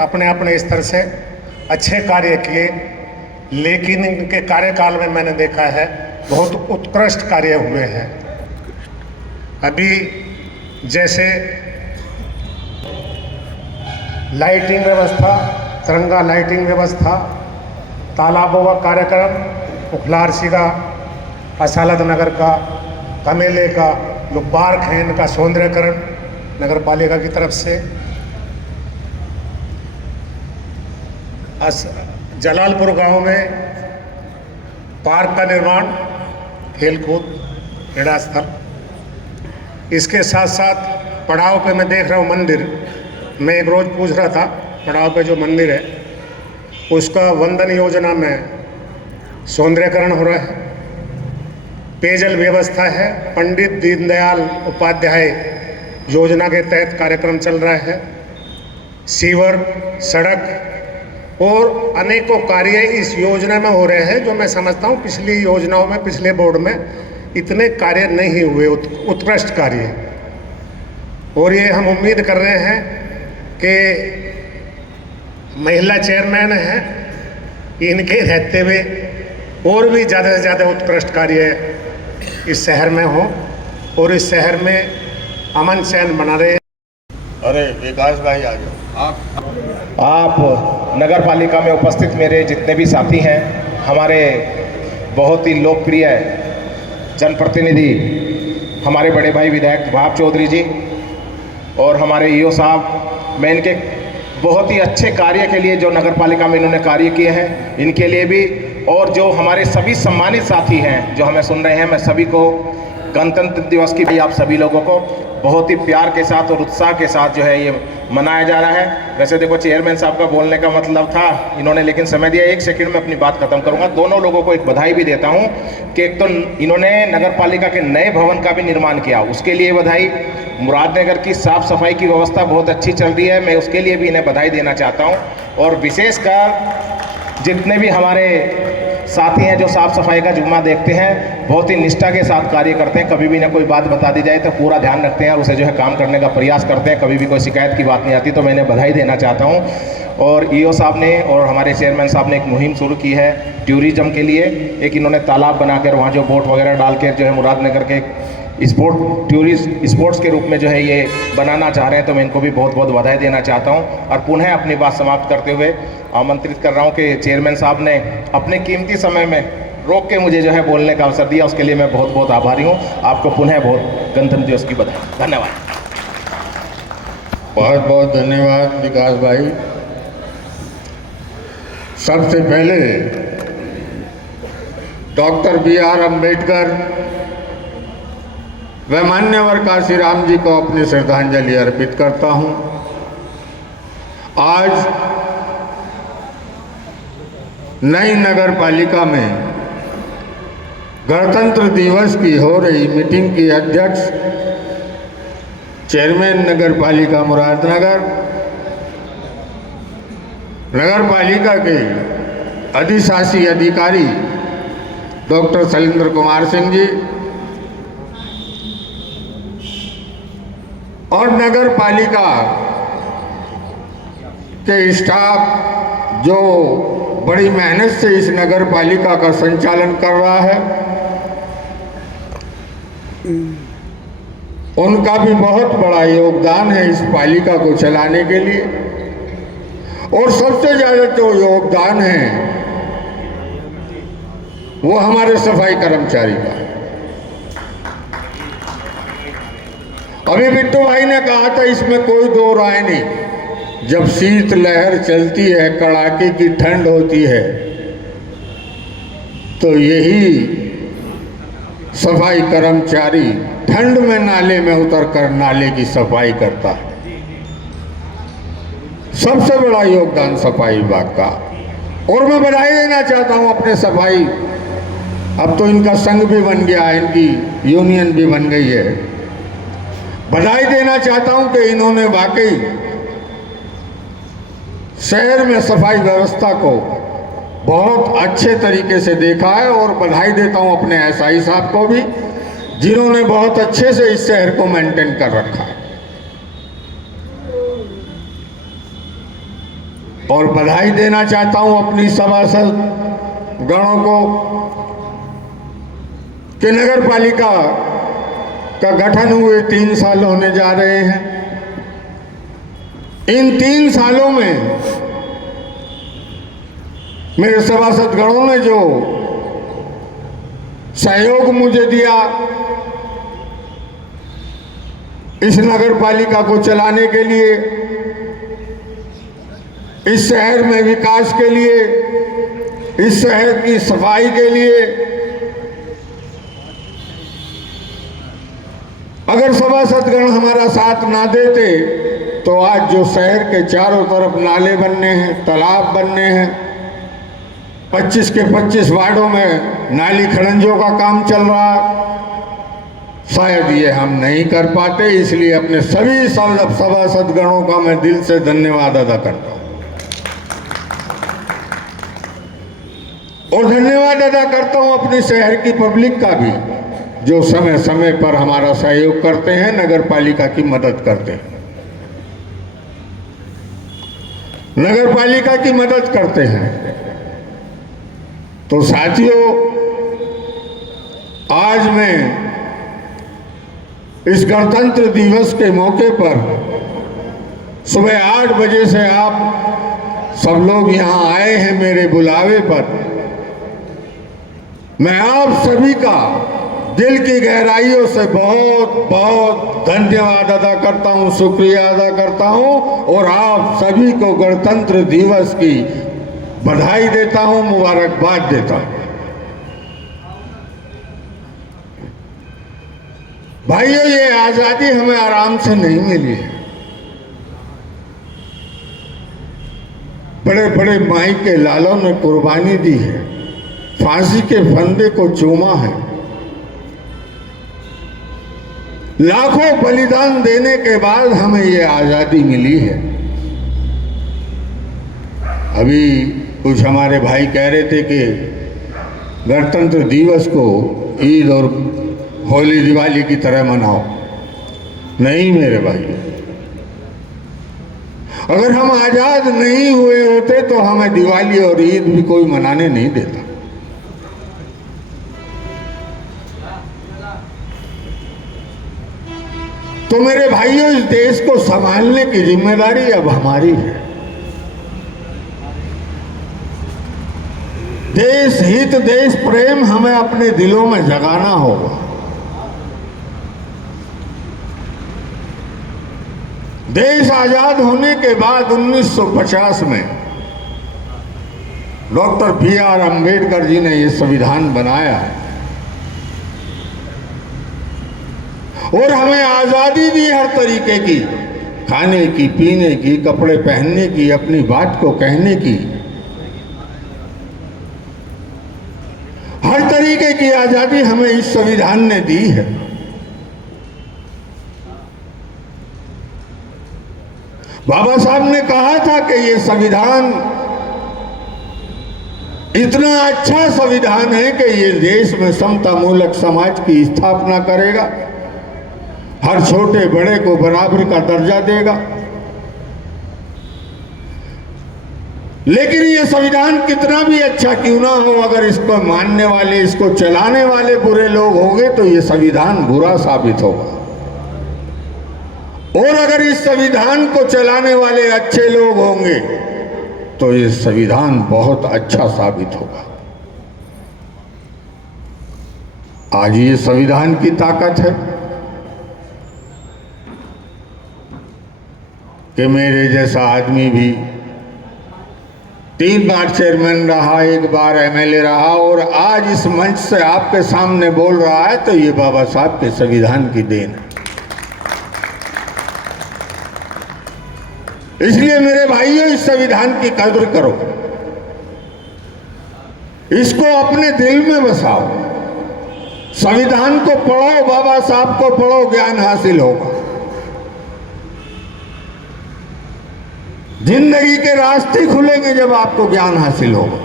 अपने अपने स्तर से अच्छे कार्य किए, लेकिन इनके कार्यकाल में मैंने देखा है बहुत उत्कृष्ट कार्य हुए हैं। अभी जैसे लाइटिंग व्यवस्था, तिरंगा लाइटिंग व्यवस्था, तालाबों का कार्यक्रम, उखलारसी का, असालत नगर का, कमेले का जो पार्क है इनका सौंदर्यकरण नगर पालिका की तरफ से, जलालपुर गांव में पार्क का निर्माण, खेलकूद क्रीड़ा स्थल, इसके साथ साथ पड़ाव पे मैं देख रहा हूँ मंदिर, मैं एक रोज़ पूछ रहा था पड़ाव पे जो मंदिर है उसका वंदन योजना में सौंदर्यकरण हो रहा है, पेयजल व्यवस्था है, पंडित दीनदयाल उपाध्याय योजना के तहत कार्यक्रम चल रहा है, सीवर, सड़क और अनेकों कार्य इस योजना में हो रहे हैं जो मैं समझता हूँ पिछली योजनाओं में, पिछले बोर्ड में इतने कार्य नहीं हुए, उत्कृष्ट कार्य। और ये हम उम्मीद कर रहे हैं कि महिला चेयरमैन हैं, इनके रहते हुए और भी ज़्यादा से ज़्यादा उत्कृष्ट कार्य इस शहर में हो और इस शहर में अमन चैन बना रहे। अरे विकास भाई आ जाओ। आप नगर पालिका में उपस्थित मेरे जितने भी साथी हैं, हमारे बहुत ही लोकप्रिय जनप्रतिनिधि हमारे बड़े भाई विधायक भाव चौधरी जी और हमारे ईओ साहब, मैं इनके बहुत ही अच्छे कार्य के लिए जो नगर पालिका में इन्होंने कार्य किए हैं इनके लिए भी, और जो हमारे सभी सम्मानित साथी हैं जो हमें सुन रहे हैं, मैं सभी को गणतंत्र दिवस की भी आप सभी लोगों को बहुत ही प्यार के साथ और उत्साह के साथ जो है ये मनाया जा रहा है। वैसे देखो चेयरमैन साहब का बोलने का मतलब था इन्होंने, लेकिन समय दिया, एक सेकंड में अपनी बात खत्म करूंगा। दोनों लोगों को एक बधाई भी देता हूं कि एक तो इन्होंने नगर पालिका के नए भवन का भी निर्माण किया, उसके लिए बधाई। मुरादनगर की साफ सफाई की व्यवस्था बहुत अच्छी चल रही है, मैं उसके लिए भी इन्हें बधाई देना चाहता हूँ। और विशेषकर जितने भी हमारे साथी हैं जो साफ सफाई का जुम्मा देखते हैं, बहुत ही निष्ठा के साथ कार्य करते हैं, कभी भी ना कोई बात बता दी जाए तो पूरा ध्यान रखते हैं और उसे जो है काम करने का प्रयास करते हैं, कभी भी कोई शिकायत की बात नहीं आती, तो मैं इन्हें बधाई देना चाहता हूं। और ईओ साहब ने और हमारे चेयरमैन साहब ने एक मुहिम शुरू की है टूरिज्म के लिए, एक इन्होंने तालाब बनाकर वहाँ जो बोट वगैरह डाल के जो है मुरादनगर के स्पोर्ट्स के रूप में जो है ये बनाना चाह रहे हैं, तो मैं इनको भी बहुत बहुत बधाई देना चाहता हूं। और पुनः अपनी बात समाप्त करते हुए आमंत्रित कर रहा हूं कि चेयरमैन साहब ने अपने कीमती समय में रोक के मुझे जो है बोलने का अवसर दिया, उसके लिए मैं बहुत बहुत आभारी हूं। आपको पुनः बहुत गणतंत्र दिवस की बधाई, धन्यवाद। बहुत बहुत धन्यवाद विकास भाई। सबसे पहले डॉक्टर BR अम्बेडकर व मान्यवर काशीराम जी को अपनी श्रद्धांजलि अर्पित करता हूं। आज नई नगर पालिका में गणतंत्र दिवस की हो रही मीटिंग की अध्यक्ष चेयरमैन नगर पालिका मुरादनगर, नगर पालिका के अधिशासी अधिकारी डॉक्टर शैलेंद्र कुमार सिंह जी और नगर पालिका के स्टाफ जो बड़ी मेहनत से इस नगर पालिका का संचालन कर रहा है, उनका भी बहुत बड़ा योगदान है इस पालिका को चलाने के लिए। और सबसे ज़्यादा जो योगदान है वो हमारे सफाई कर्मचारी का। अभी बिट्टू भाई ने कहा था, इसमें कोई दो राय नहीं, जब शीत लहर चलती है, कड़ाके की ठंड होती है, तो यही सफाई कर्मचारी ठंड में नाले में उतरकर नाले की सफाई करता है। सबसे बड़ा योगदान सफाई विभाग का। और मैं बधाई देना चाहता हूं अपने सफाई, अब तो इनका संघ भी बन गया है, इनकी यूनियन भी बन गई है। बधाई देना चाहता हूं कि इन्होंने वाकई शहर में सफाई व्यवस्था को बहुत अच्छे तरीके से देखा है। और बधाई देता हूं अपने SI साहब को भी, जिन्होंने बहुत अच्छे से इस शहर को मेंटेन कर रखा है। और बधाई देना चाहता हूं अपनी सभासद गणों को कि नगर पालिका का गठन हुए 3 साल होने जा रहे हैं। इन 3 सालों में मेरे सभासद गणों ने जो सहयोग मुझे दिया इस नगर पालिका को चलाने के लिए, इस शहर में विकास के लिए, इस शहर की सफाई के लिए, अगर सभासदगण हमारा साथ ना देते तो आज जो शहर के चारों तरफ नाले बनने हैं, तालाब बनने हैं, 25 के 25 वार्डों में नाली खड़ंजों का काम चल रहा, शायद ये हम नहीं कर पाते। इसलिए अपने सभी सभासदगणों का मैं दिल से धन्यवाद अदा करता हूं और धन्यवाद अदा करता हूं अपने शहर की पब्लिक का भी, जो समय समय पर हमारा सहयोग करते हैं, नगर पालिका की मदद करते हैं, नगर पालिका की मदद करते हैं। तो साथियों, आज मैं इस गणतंत्र दिवस के मौके पर सुबह 8 बजे से आप सब लोग यहाँ आए हैं मेरे बुलावे पर। मैं आप सभी का दिल की गहराइयों से बहुत बहुत धन्यवाद अदा करता हूँ, शुक्रिया अदा करता हूँ और आप सभी को गणतंत्र दिवस की बधाई देता हूँ, मुबारकबाद देता हूँ। भाइयों, ये आज़ादी हमें आराम से नहीं मिली है। बड़े बड़े माई के लालों ने कुर्बानी दी है, फांसी के फंदे को चूमा है, लाखों बलिदान देने के बाद हमें ये आज़ादी मिली है। अभी कुछ हमारे भाई कह रहे थे कि गणतंत्र दिवस को ईद और होली दिवाली की तरह मनाओ। नहीं मेरे भाई, अगर हम आज़ाद नहीं हुए होते तो हमें दिवाली और ईद भी कोई मनाने नहीं देता। तो मेरे भाइयों, इस देश को संभालने की जिम्मेदारी अब हमारी है। देश हित, देश प्रेम हमें अपने दिलों में जगाना होगा। देश आजाद होने के बाद 1950 में डॉक्टर B.R. अम्बेडकर जी ने ये संविधान बनाया और हमें आजादी दी हर तरीके की, खाने की, पीने की, कपड़े पहनने की, अपनी बात को कहने की, हर तरीके की आजादी हमें इस संविधान ने दी है। बाबा साहब ने कहा था कि ये संविधान इतना अच्छा संविधान है कि ये देश में समतामूलक समाज की स्थापना करेगा, हर छोटे बड़े को बराबर का दर्जा देगा। लेकिन ये संविधान कितना भी अच्छा क्यों ना हो, अगर इसको मानने वाले, इसको चलाने वाले बुरे लोग होंगे तो ये संविधान बुरा साबित होगा, और अगर इस संविधान को चलाने वाले अच्छे लोग होंगे तो ये संविधान बहुत अच्छा साबित होगा। आज ये संविधान की ताकत है कि मेरे जैसा आदमी भी 3 बार चेयरमैन रहा, 1 बार MLA रहा और आज इस मंच से आपके सामने बोल रहा है, तो ये बाबा साहब के संविधान की देन है। इसलिए मेरे भाइयों, इस संविधान की कद्र करो, इसको अपने दिल में बसाओ, संविधान को पढ़ो, बाबा साहब को पढ़ो, ज्ञान हासिल होगा। जिंदगी के रास्ते खुलेंगे जब आपको ज्ञान हासिल होगा।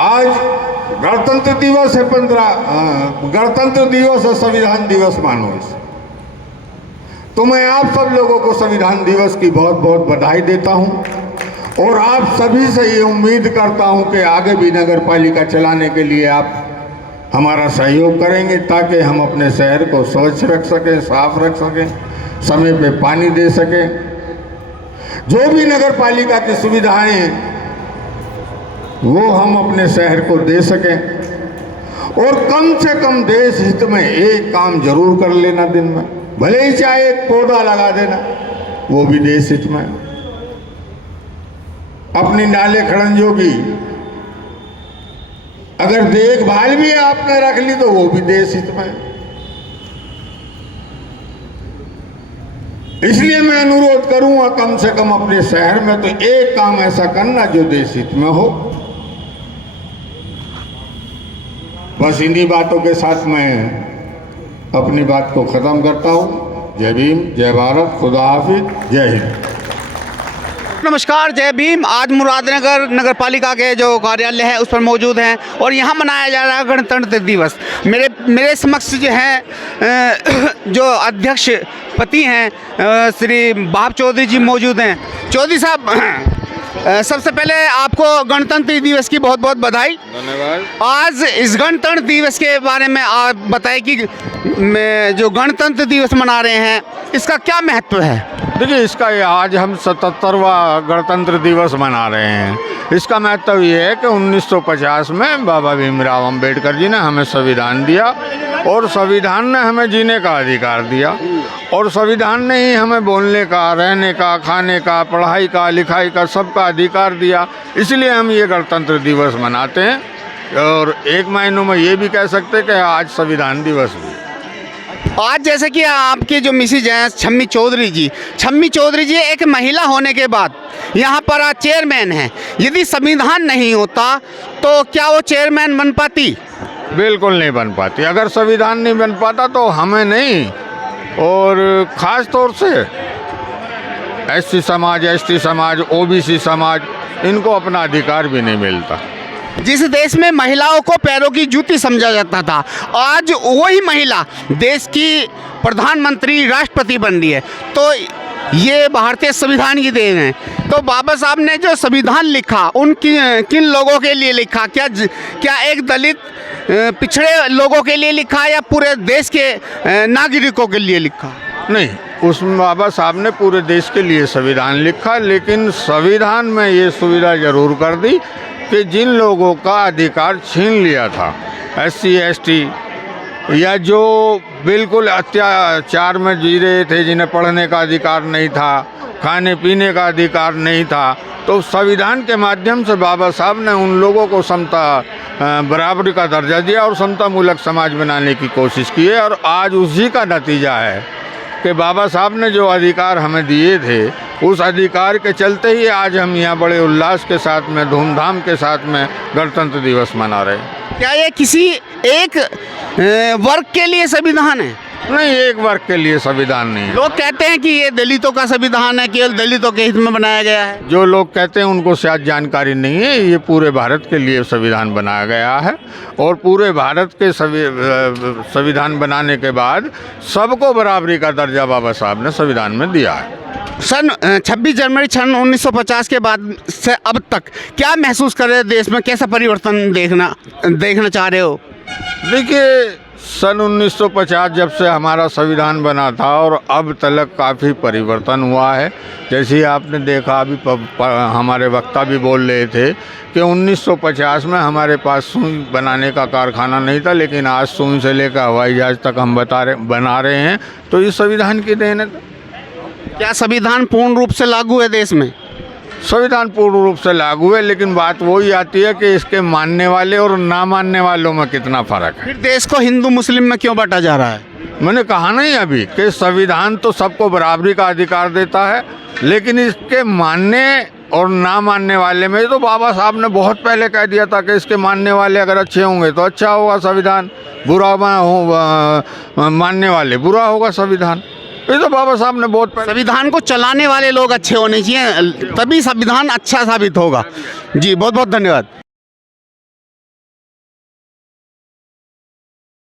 आज गणतंत्र दिवस है 15, गणतंत्र दिवस और संविधान दिवस मानो इसे। तो मैं आप सब लोगों को संविधान दिवस की बहुत बहुत बधाई देता हूं और आप सभी से ये उम्मीद करता हूं कि आगे भी नगर पालिका चलाने के लिए आप हमारा सहयोग करेंगे ताकि हम अपने शहर को स्वच्छ रख सकें, साफ रख सकें, समय पे पानी दे सकें, जो भी नगर पालिका की सुविधाएं हैं वो हम अपने शहर को दे सकें और कम से कम देश हित में एक काम जरूर कर लेना दिन में, भले ही चाहे एक पौधा लगा देना, वो भी देश हित में। अपनी नाले खड़ंजों की अगर देखभाल भी आपने रख ली तो वो भी देश हित में। इसलिए मैं अनुरोध करूंगा कम से कम अपने शहर में तो एक काम ऐसा करना जो देश हित में हो। बस इन्हीं बातों के साथ मैं अपनी बात को खत्म करता हूं। जय भीम, जय भारत, खुदा हाफिज, जय हिंद। नमस्कार, जय भीम। आज मुरादनगर नगर पालिका के जो कार्यालय है उस पर मौजूद हैं और यहाँ मनाया जा रहा है गणतंत्र दिवस। मेरे समक्ष जो है जो अध्यक्ष पति हैं श्री बाब चौधरी जी मौजूद हैं। चौधरी साहब, सबसे पहले आपको गणतंत्र दिवस की बहुत बहुत बधाई। धन्यवाद। आज इस गणतंत्र दिवस के बारे में आप बताएं कि जो गणतंत्र दिवस मना रहे हैं इसका क्या महत्व है। देखिए, इसका आज हम 77वां गणतंत्र दिवस मना रहे हैं। इसका महत्व ये है कि 1950 में बाबा भीमराव अंबेडकर जी ने हमें संविधान दिया और संविधान ने हमें जीने का अधिकार दिया और संविधान ने ही हमें बोलने का, रहने का, खाने का, पढ़ाई का, लिखाई का सबका अधिकार दिया। इसलिए हम ये गणतंत्र दिवस मनाते हैं और एक मायनों में ये भी कह सकते हैं कि आज संविधान दिवस भी। आज जैसे कि आपके जो मिसिज हैं छम्मी चौधरी जी एक महिला होने के बाद यहाँ पर आज चेयरमैन हैं। यदि संविधान नहीं होता तो क्या वो चेयरमैन बन पाती? बिल्कुल नहीं बन पाती। अगर संविधान नहीं बन पाता तो हमें नहीं, और ख़ास तौर से एससी समाज, एसटी समाज, ओबीसी समाज, इनको अपना अधिकार भी नहीं मिलता। जिस देश में महिलाओं को पैरों की जूती समझा जाता था, आज वही महिला देश की प्रधानमंत्री, राष्ट्रपति बन रही है। तो ये भारतीय संविधान की देन है। तो बाबा साहब ने जो संविधान लिखा किन लोगों के लिए लिखा? क्या एक दलित पिछड़े लोगों के लिए लिखा या पूरे देश के नागरिकों के लिए लिखा? नहीं, उसमें बाबा साहब ने पूरे देश के लिए संविधान लिखा, लेकिन संविधान में ये सुविधा जरूर कर दी कि जिन लोगों का अधिकार छीन लिया था, एससी, एसटी या जो बिल्कुल अत्याचार में जी रहे थे, जिन्हें पढ़ने का अधिकार नहीं था, खाने पीने का अधिकार नहीं था, तो संविधान के माध्यम से बाबा साहब ने उन लोगों को समता, बराबरी का दर्जा दिया और समता मूलक समाज बनाने की कोशिश की है। और आज उसी का नतीजा है कि बाबा साहब ने जो अधिकार हमें दिए थे, उस अधिकार के चलते ही आज हम यहाँ बड़े उल्लास के साथ में, धूमधाम के साथ में गणतंत्र दिवस मना रहे हैं। क्या ये किसी एक वर्ग के लिए संविधान है? नहीं, एक वर्ग के लिए संविधान नहीं है। लोग कहते हैं कि ये दलितों का संविधान है, केवल दलितों के हित में बनाया गया है। जो लोग कहते हैं उनको शायद जानकारी नहीं है। ये पूरे भारत के लिए संविधान बनाया गया है और पूरे भारत के संविधान बनाने के बाद सबको बराबरी का दर्जा बाबा साहब ने संविधान में दिया है। सन 26 जनवरी सन 1950 के बाद से अब तक क्या महसूस कर रहे हैं देश में? कैसा परिवर्तन देखना चाह रहे हो? देखिए, सन 1950 जब से हमारा संविधान बना था और अब तक काफ़ी परिवर्तन हुआ है। जैसे आपने देखा, अभी हमारे वक्ता भी बोल रहे थे कि 1950 में हमारे पास सुई बनाने का कारखाना नहीं था, लेकिन आज सुई से लेकर हवाई जहाज़ तक हम बना रहे हैं। तो ये संविधान की देन है। क्या संविधान पूर्ण रूप से लागू है देश में? संविधान पूर्ण रूप से लागू है, लेकिन बात वही आती है कि इसके मानने वाले और ना मानने वालों में कितना फ़र्क है। फिर देश को हिंदू मुस्लिम में क्यों बांटा जा रहा है? मैंने कहा नहीं अभी कि संविधान तो सबको बराबरी का अधिकार देता है, लेकिन इसके मानने और ना मानने वाले में तो बाबा साहब ने बहुत पहले कह दिया था कि इसके मानने वाले अगर अच्छे होंगे तो अच्छा होगा संविधान, बुरा मानने वाले बुरा होगा संविधान। ये तो बाबा साहब ने बहुत पहले। संविधान को चलाने वाले लोग अच्छे होने चाहिए, तभी संविधान अच्छा साबित होगा। जी, बहुत बहुत धन्यवाद।